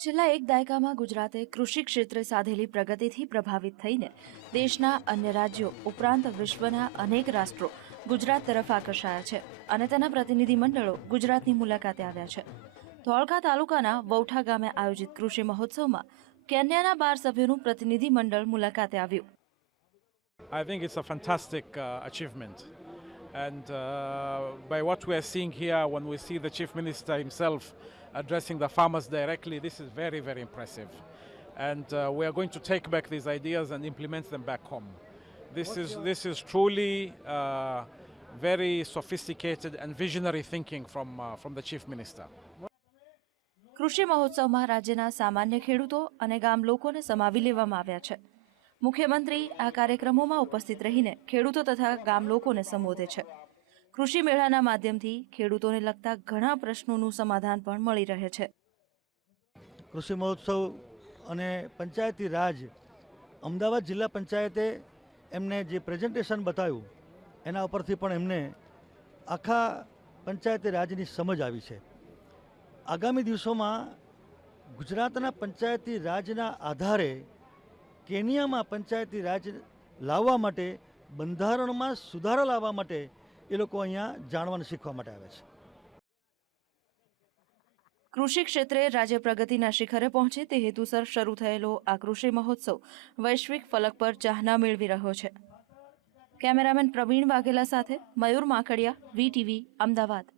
છેલ્લા એક દાયકામાં ગુજરાતે કૃષિ ક્ષેત્રે સાધેલી પ્રગતિથી પ્રભાવિત થઈને દેશના અન્ય રાજ્યો ઉપરાંત વિશ્વના અનેક રાષ્ટ્રો ગુજરાત તરફ આકર્ષાયા છે અને તેના પ્રતિનિધિ મંડળો ગુજરાતની મુલાકાતે આવ્યા છે ધોળકા તાલુકાના વૌઠા ગામે આયોજિત કૃષિ મહોત્સવમાં કેન્યાના બાર સભ્યોનું પ્રતિનિધિ મંડળ મુલાકાતે આવ્યું I think it's a fantastic uh, achievement. And uh, by what we are seeing here, when we see the Chief Minister himself addressing the farmers directly, this is very, very impressive. And uh, we are going to take back these ideas and implement them back home. This is, this is truly uh, very sophisticated and visionary thinking from, uh, from the Chief Minister. કૃષિ મહોત્સવમાં રાજ્યના સામાન્ય ખેડૂતો અને ગામ લોકોને સમાવી લેવામાં આવ્યા છે મુખ્યમંત્રી આ કાર્યક્રમોમાં ઉપસ્થિત રહીને ખેડૂતો તથા ગામ લોકોને સંબોધે છે. કૃષિ મેળાના માધ્યમથી ખેડૂતોને લગતા ઘણા પ્રશ્નોનું સમાધાન પણ મળી રહે છે. કૃષિ મહોત્સવ અને પંચાયતી રાજ અમદાવાદ જિલ્લા પંચાયતે એમને જે પ્રેઝન્ટેશન બતાવ્યું, એના ઉપરથી પણ એમને આખા પંચાયતી રાજની સમજ આવી છે. આગામી દિવસોમાં ગુજરાતના પંચાયતી રાજના આધારે કેનિયામાં પંચાયતી રાજ લાવવા માટે, બંધારણમાં સુધારા લાવવા માટે એ લોકો અહીંયા જાણવાનું શીખવા માટે આવે છે. કૃષિ ક્ષેત્રે રાજ્ય પ્રગતિના શિખરે પહોંચે તે હેતુસર શરૂ થયેલો આ કૃષિ મહોત્સવ વૈશ્વિક ફલક પર ચાહના મેળવી રહ્યો છે. કેમેરામેન પ્રવીણ વાઘેલા સાથે મયુર માકડિયા વીટીવી અમદાવાદ.